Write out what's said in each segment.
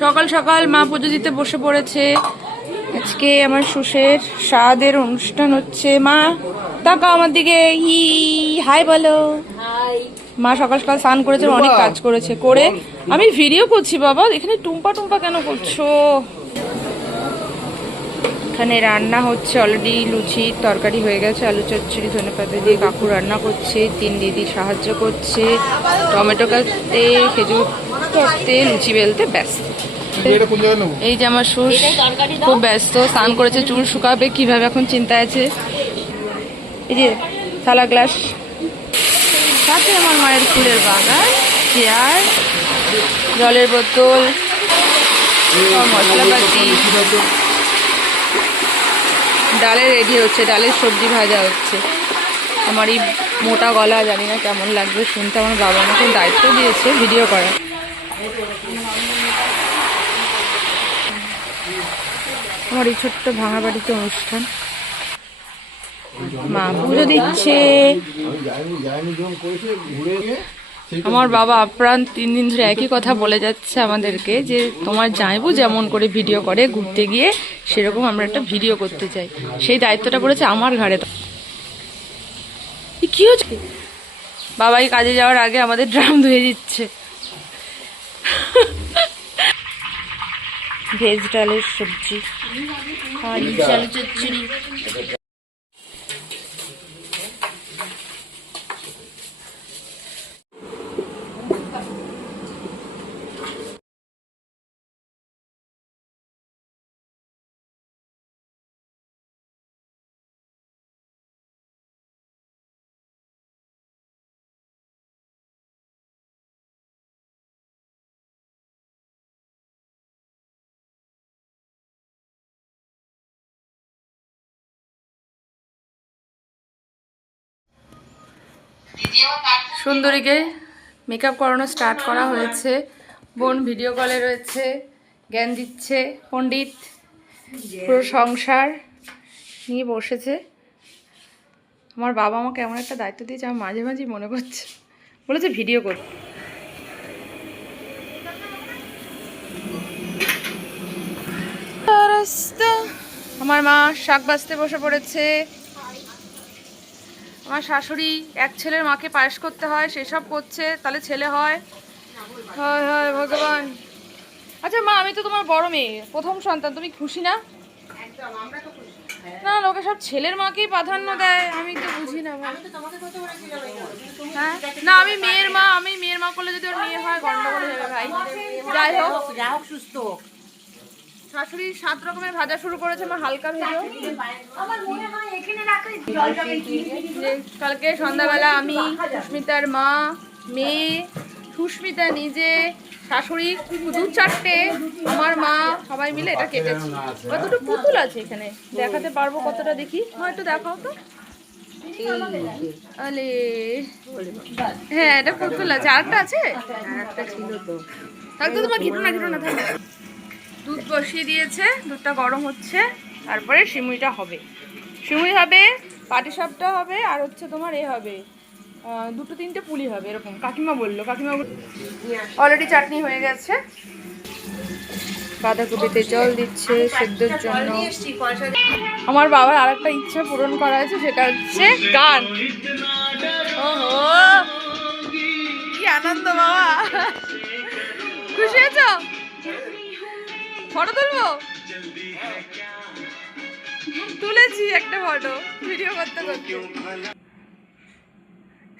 সকাল সকাল মা পুজো দিতে বসে পড়েছে। আজকে আমার শ্বশুরের স্বাদের অনুষ্ঠান হচ্ছে। মা তাকাও আমার দিকে, হি হাই বলো। মা সকাল সকাল স্নান করেছে, অনেক কাজ করেছে। করে আমি ভিডিও করছি। বাবা এখানে টুম্পা টুম্পা কেন করছো? এখানে রান্না হচ্ছে অলরেডি। লুচির তরকারি হয়ে গেছে, আলু চচ্চড়ি ধনেপাতা দিয়ে কাকু রান্না করছে। তিন দিদি সাহায্য করছে টমেটো কাটতে, খেজুর কাটতে, লুচি বেলতে ব্যস্ত। এই যে আমার শ্বশুর খুব ব্যস্ত, স্নান করেছে, চুল শুকাবে কিভাবে এখন চিন্তা আছে। এই যে থালা গ্লাস, সাথে আমার মায়ের ফুলের বাগান, চেয়ার, জলের বোতল, মশলাপাতি। ডালের রেডি হচ্ছে, ডালের সবজি ভাজা হচ্ছে। আমার এই মোটা গলা জানি না কেমন লাগবে শুনতে। আমার বাবা আমাকে দায়িত্ব দিয়েছে ভিডিও করার। আমার এই ছোট্ট ভাঙা বাড়িতে অনুষ্ঠান। মা পুজো দিচ্ছে। আমার বাবা আপ্রাণ 3 দিন ধরে একই কথা বলে যাচ্ছে আমাদেরকে যে তোমার জামাইবু যেমন করে ভিডিও করে ঘুরতে গিয়ে, সেরকম আমরা একটা ভিডিও করতে চাই। সেই দায়িত্বটা পড়েছে আমার ঘাড়ে। কি হচ্ছে? বাবাই কাজে যাওয়ার আগে আমাদের ড্রাম ধুয়ে দিচ্ছে। ভেজ ডালের সবজি আর আলু চচ্চড়ি। সুন্দরীকে মেকআপ করানো স্টার্ট করা হয়েছে। বোন ভিডিও কলে রয়েছে, জ্ঞান দিচ্ছে। পণ্ডিত পুরো সংসার নিয়ে বসেছে। আমার বাবা আমাকে এমন একটা দায়িত্ব দিয়েছে, আমার মাঝে মাঝেই মনে করছে, বলেছে ভিডিও কর। আমার মা শাক বাছতে বসে পড়েছে। আমার শাশুড়ি এক ছেলের মাকে পায়েস করতে হয়, সেসব করছে, তাহলে ছেলে হয়। হয় হয় ভগবান। আচ্ছা মা, আমি তো তোমার বড় মেয়ে, প্রথম সন্তান, তুমি খুশি না? না, লোকে সব ছেলের মাকেই প্রাধান্য দেয়, আমি তো বুঝি না ভাই। হ্যাঁ না, আমি মেয়ের মা, আমি মেয়ের মা করলে যদি ওর মেয়ে হয় গন্ডগোল হয়ে যাবে ভাই। যাই হোক সুস্থ হোক। শাশুড়ি 7 রকমের ভাজা শুরু করেছে। আমার হালকা ভেজো। কালকে সন্ধ্যাবেলা আমি, সুস্মিতার মা, মেয়ে, সুস্মিতা নিজে, শাশুড়ি, 2-4টে, আমার মা, সবাই মিলে এটা কেটেছি। আর দুটো পুতুল আছে এখানে, দেখাতে পারবো কতটা দেখি। হয়তো দেখাও তো। আলে হ্যাঁ, এটা পুতুল আছে। আরেকটা আছে, আরেকটা ছিল তো। তাহলে তো তোমার ঘিটো না থাকে। দুধ বসিয়ে দিয়েছে, দুধটা গরম হচ্ছে। তারপরে সিমুইটা হবে, সিমুই হবে, পাটিসাপটা হবে, আর হচ্ছে তোমার এ হবে, 2-3টে পুলি হবে এরকম কাকিমা বললো। কাকিমা অলরেডি চাটনি হয়ে গেছে। বাঁধাকপিতে জল দিচ্ছে সেদ্ধর জন্য। আমার বাবার আর একটা ইচ্ছা পূরণ করা আছে, সেটা হচ্ছে গান। ওহো কি আনন্দ বাবা, খুশি আছো? ফটো তুলবো? তুলেছি একটা ফটো ভিডিও করতে করতে।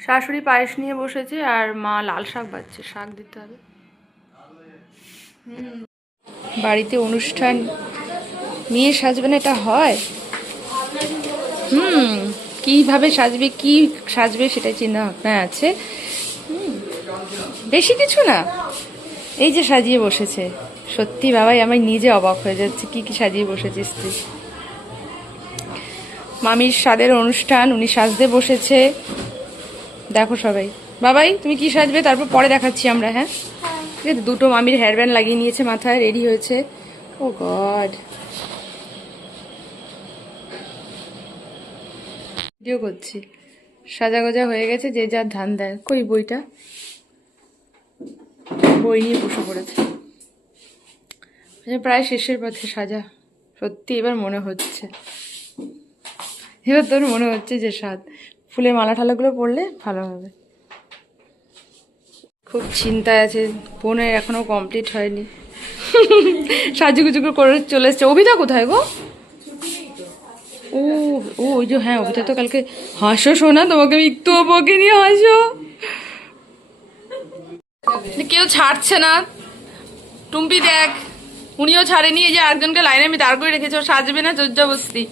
শাশুড়ি পায়েস নিয়ে বসেছে আর মা লাল শাক বাচ্ছে, শাক দিতে হবে। বাড়িতে অনুষ্ঠান, মেয়ে সাজবে না এটা হয়? কিভাবে সাজবে, কি সাজবে সেটাই চিন্তা ভাবনা আছে। বেশি কিছু না, এই যে সাজিয়ে বসেছে। সত্যি বাবাই আমি নিজে অবাক হয়ে যাচ্ছে, কি কি সাজিয়ে বসেছিস তুই। মামির স্বাদের অনুষ্ঠান, উনি সাজতে বসেছে। দেখো সবাই। বাবাই তুমি কি সাজবে তারপর পরে দেখাচ্ছি আমরা। হ্যাঁ ঠিক আছে। 2টো মামির হেয়ার ব্যান্ড লাগিয়ে নিয়েছে মাথায়, রেডি হয়েছে। ও গড, ভিডিও করছি। সাজা গোজা হয়ে গেছে, যে যার ধান দেয়। কই বইটা? বই নিয়ে বসে পড়েছে। প্রায় শেষের পথে সাজা, সত্যি এবার মনে হচ্ছে, এবার তোর মনে হচ্ছে যে স্বাদ ফুলের মালা ঠালাগুলো পরলে ভালো হবে। খুব চিন্তায় আছে, বোনের এখনো কমপ্লিট হয়নি। সাজুগুজু করে চলে এসছে। অভিতা কোথায় গো? ও ও ওই যে, হ্যাঁ অভিতা তো কালকে, হাসো শোনা, তোমাকে আমি একটু বকে নিয়ে হাসো। কেউ ছাড়ছে না, টুম্পি দেখ, উনিও ছাড়েনি, এই যে আরেকজনকে লাইনে আমি দাঁড় করে রেখেছি, ও সাজবে না জোরজবস্তি।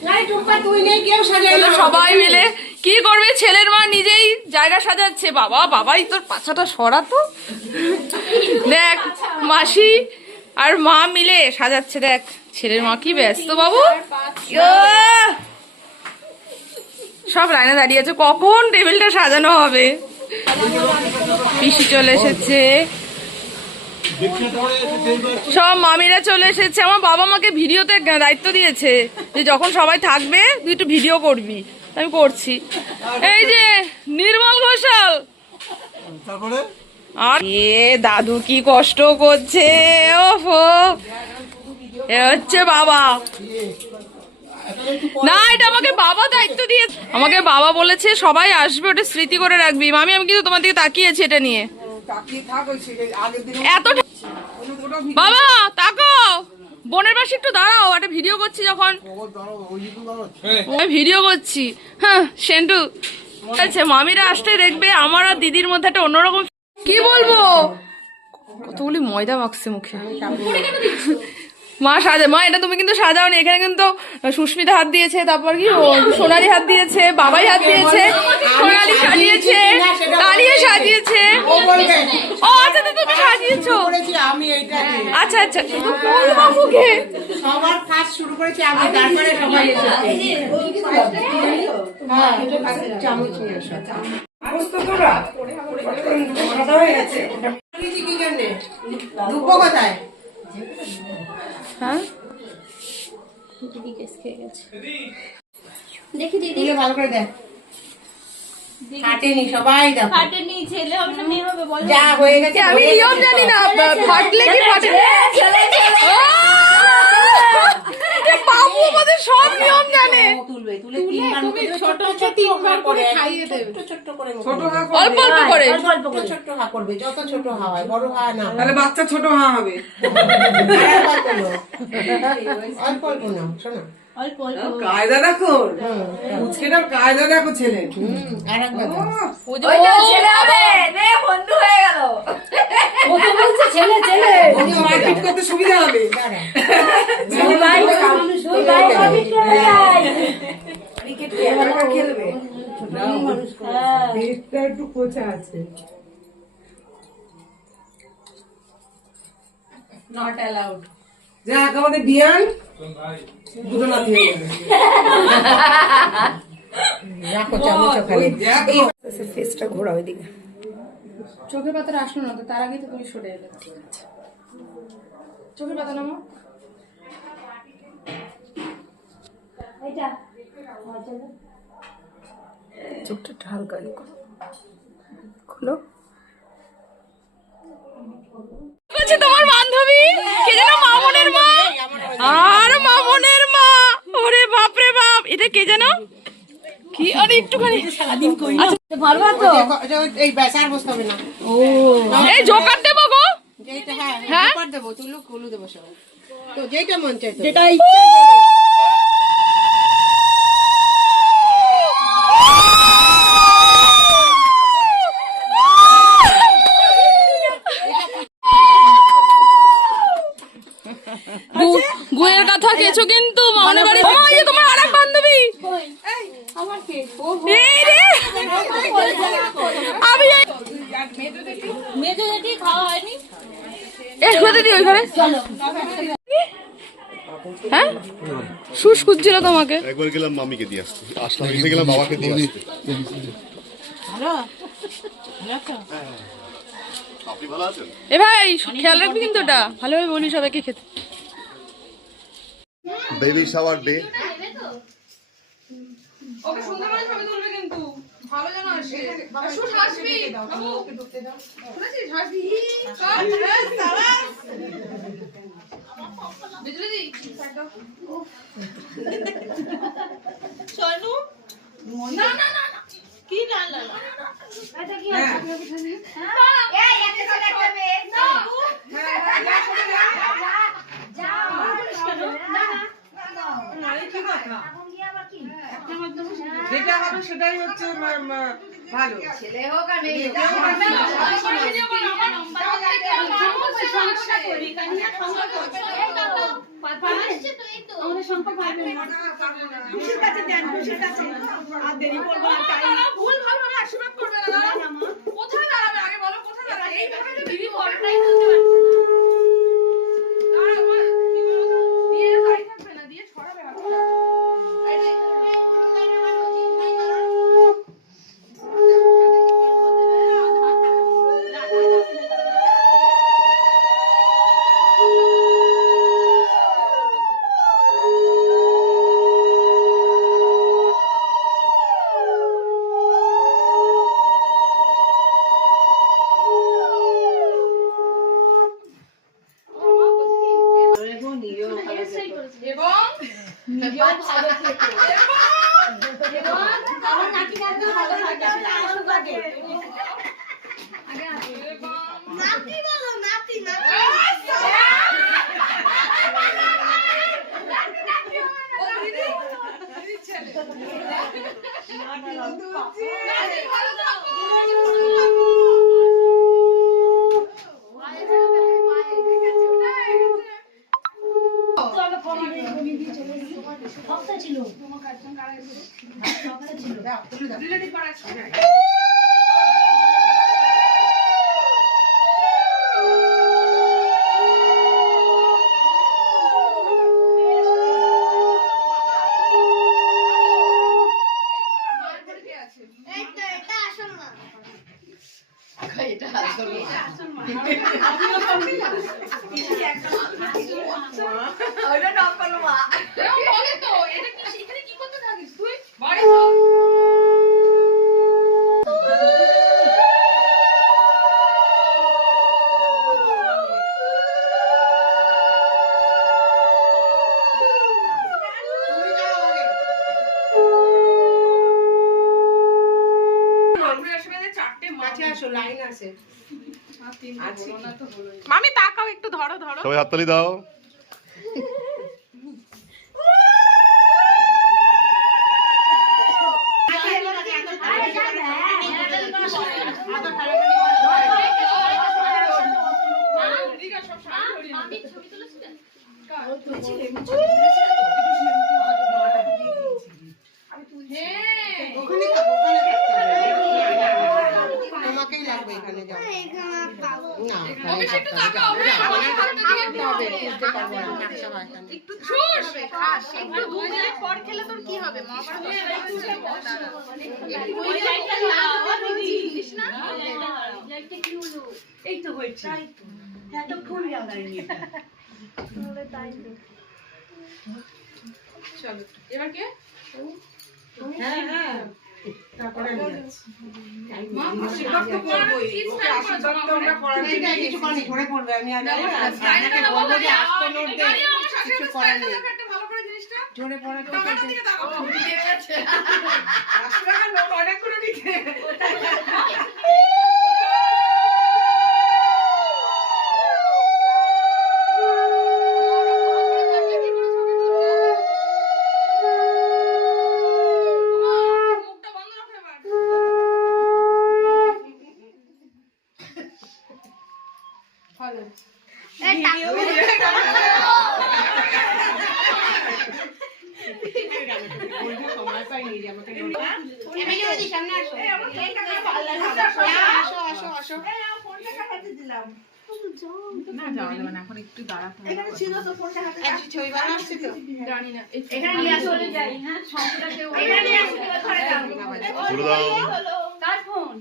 সবাই মিলে কি করবে, ছেলের মা নিজেই জায়গা সাজাচ্ছে। বাবা বাবাই তোর পাছাটা সরাতো, দেখ মাসি আর মা মিলে সাজাচ্ছে, দেখ ছেলের মা কি ব্যস্ত বাবু, সব লাইনে দাঁড়িয়ে আছে, কখন টেবিলটা সাজানো হবে। পিসি চলে এসেছে, সব মামিরা চলে এসেছে। আমার বাবা মাকে ভিডিওতে দায়িত্ব দিয়েছে যে যখন সবাই থাকবে তুই একটু ভিডিও করবি, আমি করছি। এই যে নির্মল ঘোষাল, আর এ দাদু কি কষ্ট করছে, ওফো, এ হচ্ছে বাবা। না, এটা আমাকে বাবা দায়িত্ব দিয়ে, আমাকে বাবা বলেছে সবাই আসবে, ওটা স্মৃতি করে রাখবি। মামি আমি কিন্তু তোমার দিকে তাকিয়েছি এটা নিয়ে, এত বাবা তাকাও, বোনের পাশে একটু দাঁড়াও, একটা ভিডিও করছি যখন, ভিডিও করছি। হ্যাঁ সেন্টু আচ্ছা, মামিরা আসতে দেখবে আমার আর দিদির মধ্যে একটা অন্যরকম, কি বলবো, কতগুলি ময়দা মাখছে মুখে। মা সাজা, মা এটা তুমি কিন্তু সাজাওনি, এখানে কিন্তু সুস্মিতা হাত দিয়েছে, তারপর কি সোনালি হাত দিয়েছে, বাবাই হাত দিয়েছে, সোনালি সাজিয়েছে, কালিয়ে সাজিয়েছে। ও আচ্ছা তুমি সাজিয়েছো, আচ্ছা আচ্ছা, বলবো মুখে সবার কাজ শুরু করেছি আমি, তারপরে সবাই এসেছে। হ্যাঁ চামচ নিয়ে আসো, দুঃখ কোথায়? হ্যাঁ দেখি দিদি ভালো করে দেখ, ফাটেনি, সবাই দেখো ফাটেনি, ছেলে হবে না মেয়ে হবে বল, যা হয়ে গেছে। আমি নিয়ম জানি না, ফাটলে কি ফাটে, বাবু আমাদের সব নিয়ম জানে। তুলবে, তুলে তিনবার ছোট ছোট তিনবার করে খাইয়ে দেবে, ছোট করে, অল্প অল্প করে, অল্প করে ছোট হা করবে, যত ছোট হা হয়, বড় হা না, তাহলে বাচ্চা ছোট হা হবে। অল্প অল্প না, শোনো অল্প অল্প কায়দা দেখো, উচকেটার কায়দা দেখো ছেলে। আর একবার ছেলে হবে রে, বন্ধু হয়ে গেল, ও তো বলছে ছেলে ছেলে, মারপিট করতে সুবিধা হবে। দুই ভাই মারপিট করে যায়, ক্রিকেট খেলবে, পেটটা একটু খোঁচা আছে। Not allowed. যাক আমাদের বিয়ান দুটো নাতি হয়ে গেল। রাখো চামচ ওখানে, ফেসটা ঘোরা ওইদিকে। চোখের পাতাটা আসলো না তো, তার আগেই তো তুমি সরে এলে। ঠিক আছে, চোখের পাতা নামো, এটা চোখটা একটু হালকা করো, খুলো। তোমার বান্ধবী কে যেন, মামনের মা, আর মামনের মা, ওরে বাপরে বাপ, এটা কে যেন কি, আরে একটুখানি ভালো তো, এই বেসার বসতে হবে না, এই জোকার দেবো গো, যেটা হ্যাঁ হ্যাঁ? জোকার দেবো, তুলো কুলু দেবো সবাই, তো যেটা মন চাই, যেটা গুয়ের কথা কেছো কিন্তু মামনের বাড়ি। ও এই যে তোমার আরেক বান্ধবী, আমার কে এই রে আমি মেজে যেটি খাওয়া হয়নি, শুতে দিই ওই ঘরে। হ্যাঁ শুষ খুঁজছিল তোমাকে, একবার গেলাম মামিকে দিয়ে আসতে, আসলাম এসে গেলাম বাবাকে দিয়ে আসতে। আপনি ভালো আছেন? এ ভাই খেয়াল রাখবি কিন্তু, ওটা ভালোভাবে বলি সবাইকে খেতে। Baby shower day. ওকে সুন্দর করে ছবি তুলবে কিন্তু, ভালো যেন আসে, যেটা হবে সেটাই হচ্ছে ভালো। ছেলে হোক আর মেয়ে ওটা টপ করলো মা মামি তাকাও একটু, ধরো ধরো। সবাই হাততালি দাও। তোমাকেই লাগবে এখানে যাও। এই তো হয়েছে, এতক্ষণ জ্বালাইনি এটা। চলো এবার কে? হ্যাঁ হ্যাঁ, তারপরে আমি যাচ্ছি। আশীর্বাদ তো করবোই, ওকে আশীর্বাদ তো আমরা করার জন্য কিছু পানি ঘরে পড়বে, আমি আর আপনাকে বলবো যে আসতে নোট দেন, কিছু করার নেই। জোরে পড়া তো নোট অর্ডার করে দিতে। সময় পাইনি যে আমাকে নোট। না যাওয়া যাবে না, এখন একটু দাঁড়াতে হবে। ছবিবার আসছে তো জানি না, এখানে নিয়ে চলে যাই। হ্যাঁ সংসারটা কেউ এখানে নিয়ে আসো, ঘরে দাও। তুলে দাও। কার ফোন?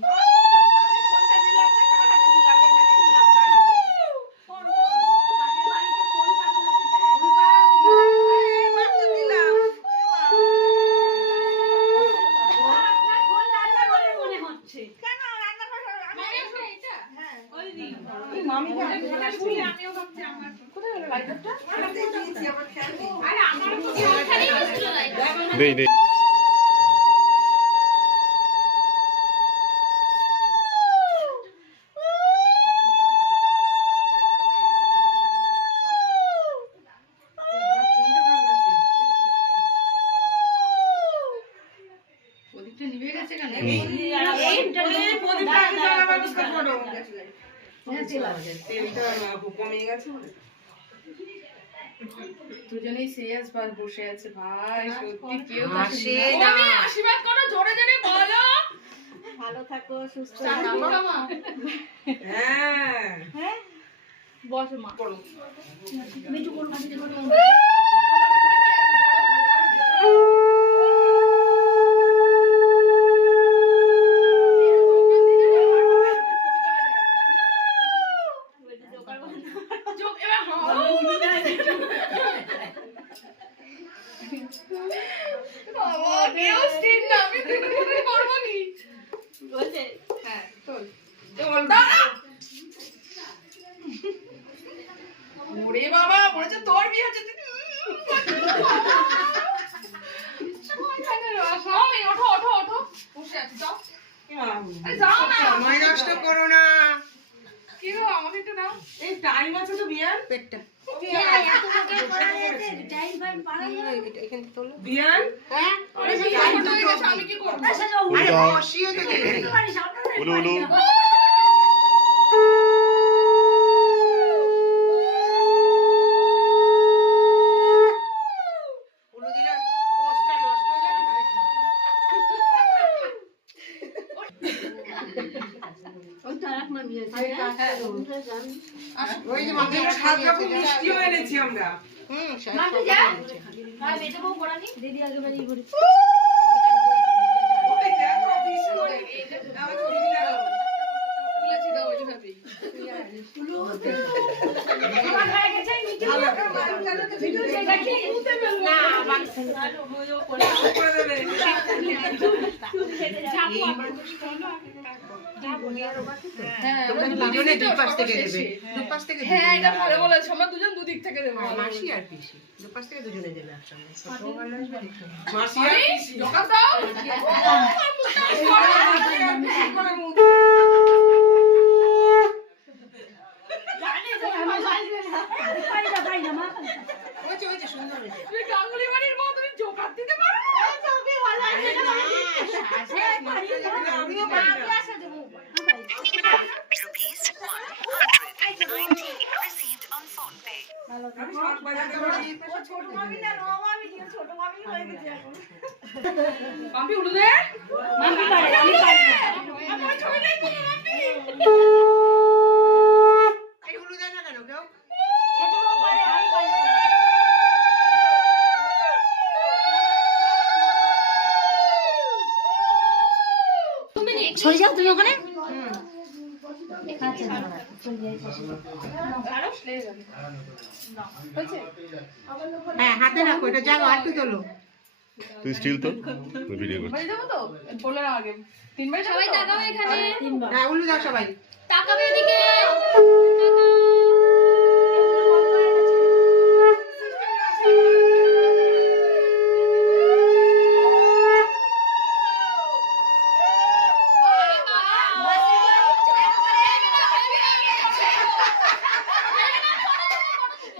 মনে হচ্ছে নেই নেই দুজনেই সিরিয়াস ভাবে বসে আছে ভাই, সত্যি কেউ হাসে না। আশীর্বাদ করো জোরে জোরে বলো। ভালো থাকো, সুস্থ হ্যাঁ বসো মা। মিঠু কোন কাছে করো? ওরে বাবা, বলেছে তোর বিয়ে হচ্ছে। ওঠো ওঠো ওঠো, বসে আছি, যাও যাও না, সময় নষ্ট করো না। কি গো আমাকে একটু দাও। এই টাইম আছে তো বিয়ান পেটটা টাইম ফাইম পারা যাবে? এখানে তোলো বিয়ান। হ্যাঁ আরে বিয়ে হয়ে গেছে, আমি কি করবো? আরে বসিয়ে তো উলু উলু উলু দিলে পোস্টটা নষ্ট হয়ে যাবে নাকি? ওই তো আরেকবার বিয়ে আছে। ওই যে মাকে 7 রকম মিষ্টিও এনেছি আমরা। মাকে যা। ভাই বেটা বউ পড়ানি দিদি আগে বাড়ি ঘুরে। ওই দেখো বিস্কুট। আমার ছবি লাগাও। বলেছি দাও ওই ভাবেই। তোমার গায়ে গেছে মিঠু। ভিডিও দেখি উঠে ফেলবো। না করে দেবে। যাবো আবার। হ্যাঁ, তোমরা দুজনে দুই পাশ থেকে দেবে। দুই পাশ থেকে হ্যাঁ, এটা পরে বলেছে, আমরা দুজন দুদিক থেকে দেবো। মাসি আর পিসি দুই পাশ থেকে দুজনে দেবে একসঙ্গে। মাসি আর আরে, পিসি জোকার দাও। পাই না মা। হয়েছে সুন্দর হয়েছে। তুমি গাঙ্গুলি বাড়ির বউ, তুমি জোকার দিতে পারো? আমিও পারি না। আমি শখ বাজাতে পারি। মাম্পি উঠু দে। মাম্পি পারে, আমি পারি না। আমার ছবি দেখো, মাম্পি। এই উলু দেয় না কেন কেউ? সেটা বউ পারে, আমি পারি না। সরে যাও তুমি ওখানে। আচ্ছা চলে যাই। হ্যাঁ হাতে রাখো, এটা জানো আর কি তোলো। তুই স্টিল তো ভিডিও করছিস বাড়ি যাবো তো? বলে নাও আগে। তিনবার সবাই তাকাও এখানে। তিনবার। হ্যাঁ উলু দাও সবাই। তাকাবে এদিকে।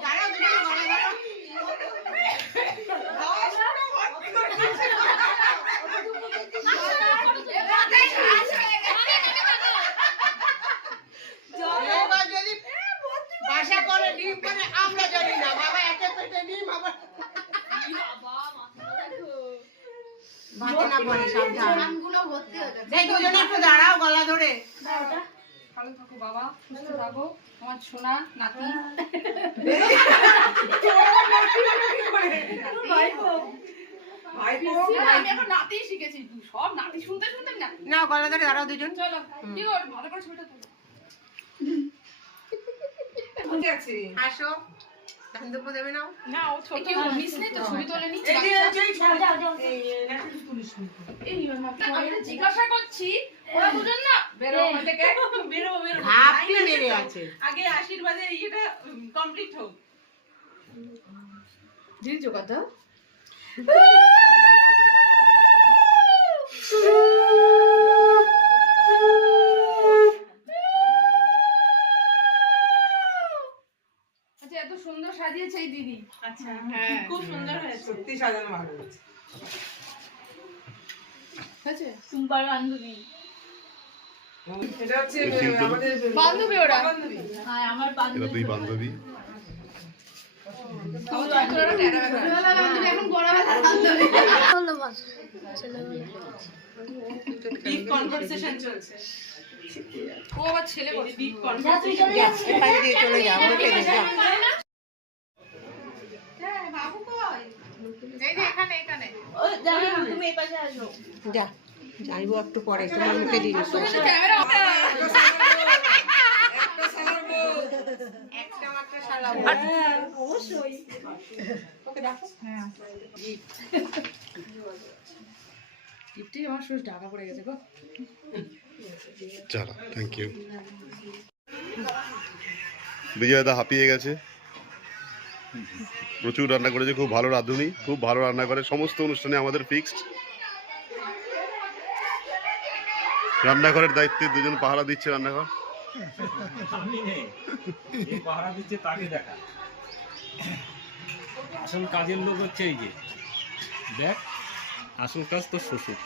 দাঁড়াও দুজনে ঘরে দাঁড়াও। এবার যদি বাসা করে ডিম করে আমরা জানি না বাবা, একে পেটে ডিম আবার ভাতে না পড়ে সাবধান। এই দুজনে একটু দাঁড়াও গলা ধরে। ভালো থাকো বাবা, সুস্থ থাকো, আমার সোনা নাতি। আমি এখন নাতি শিখেছি, সব নাতি শুনতে শুনতে নাতি। না গলা ধরে দাঁড়াও দুজন। চলো, কি কর ভালো করে ছবিটা তোলো। হাসো কান্দুপো দেবে না না ও ছোট মিস নেই তো ছবি তোলে নি এই যে জিজ্ঞাসা করছি ওরা দুজন না বেরো ওখান থেকে বেরো ঘাপটি মেরে আছে আগে আশীর্বাদের ইয়েটা কমপ্লিট হোক দিদি জোগাড় দাও আচ্ছা এত সুন্দর সাজিয়েছে এই দিদি আচ্ছা হ্যাঁ খুব সুন্দর হয়েছে সত্যি সাজানো ভালো হয়েছে হয়েছে সুন্দর বান্ধবী এটা হচ্ছে কিন্তু- আমাদের বান্ধবী ওরা বান্ধবী হ্যাঁ আমার এরা দুই বান্ধবী। বান্ধবী এখন বড়বেলা বান্ধবী ডিপ কনভারসেশন চলছে ও আবার ছেলে বলে ডিপ এখানে দিয়ে চলে যাও ওকে যা বাবু কই এই যে এখানে এখানে তুমি এই পাশে আসো যা যাইবো একটু পরে তোমার মুখে দিয়ে ক্যামেরা একটা মাত্র সালাবো অবশ্যই ওকে দেখো গিফটে আমার শুধু টাকা পড়ে গেছে গো চলো, থ্যাংক ইউ। বিজয় দা হাঁপিয়ে গেছে, প্রচুর রান্না করেছে, খুব ভালো রাঁধুনি, খুব ভালো রান্না করে, সমস্ত অনুষ্ঠানে আমাদের ফিক্সড। রান্নাঘরের দায়িত্বে দুজন পাহারা দিচ্ছে রান্নাঘর। আমি নেই, যে পাহারা দিচ্ছে তাকে দেখা। আসল কাজের লোক হচ্ছে এই যে দেখ, আসল কাজ তো শ্বশুর।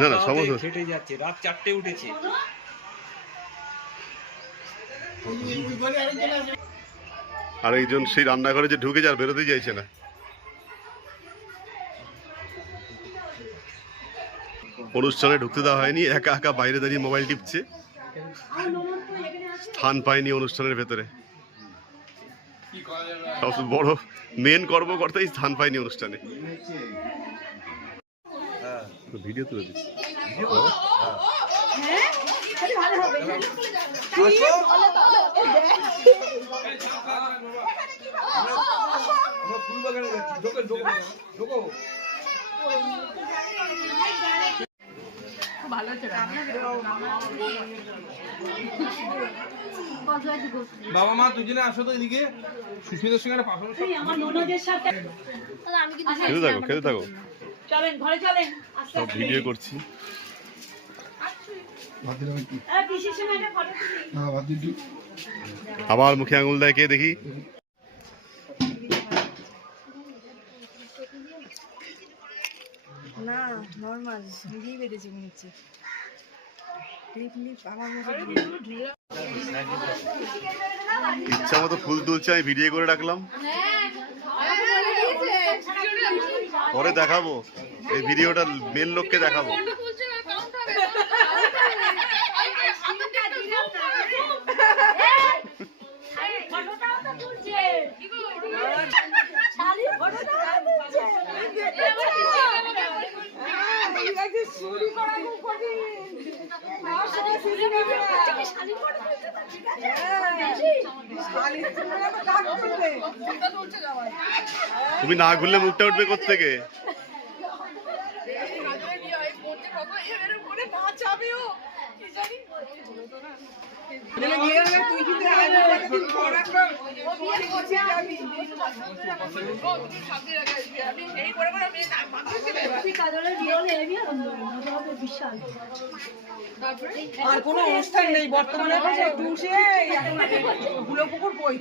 না না, সমস্ত খেটে যাচ্ছে, রাত 4টে উঠেছে। আর এইজন সেই রান্নাঘরে যে ঢুকে যার বেরোতেই চাইছে না। অনুষ্ঠানে ঢুকতে দেওয়া হয়নি, একা একা বাইরে দাঁড়িয়ে মোবাইল টিপছে, স্থান পায়নি অনুষ্ঠানের ভেতরে। সবচেয়ে বড় মেন কর্মকর্তাই স্থান পায়নি অনুষ্ঠানে। ভিডিও তুলে দিচ্ছি। ভালো আছে বাবা মা দুজনে আসো তো এদিকে, সুস্মিতার সঙ্গে একটা পাঠানো আমার ননদের সাথে খেতে থাকো, খেতে থাকো, চলেন ঘরে চলেন সব ভিডিও করছি। পিসির সঙ্গে একটা ফটো তুলি আবার মুখে আঙুল দেয় কে দেখি। না নর্মাল নিজেই বেঁধেছে মনে হচ্ছে। ইচ্ছা মতো ফুল তুলছে, আমি ভিডিও করে রাখলাম, পরে দেখাবো এই ভিডিওটা মেন লোককে দেখাবো। ফটোটাও তো তুলছে শাড়ি ফটোটাও তুলছে তুমি না ঘুরলে মুখটা উঠবে কোত্থেকে? তুই বিশাল আর কোনো অনুষ্ঠান নেই বর্তমানে, টুসে এখন গুলো পুকুর বই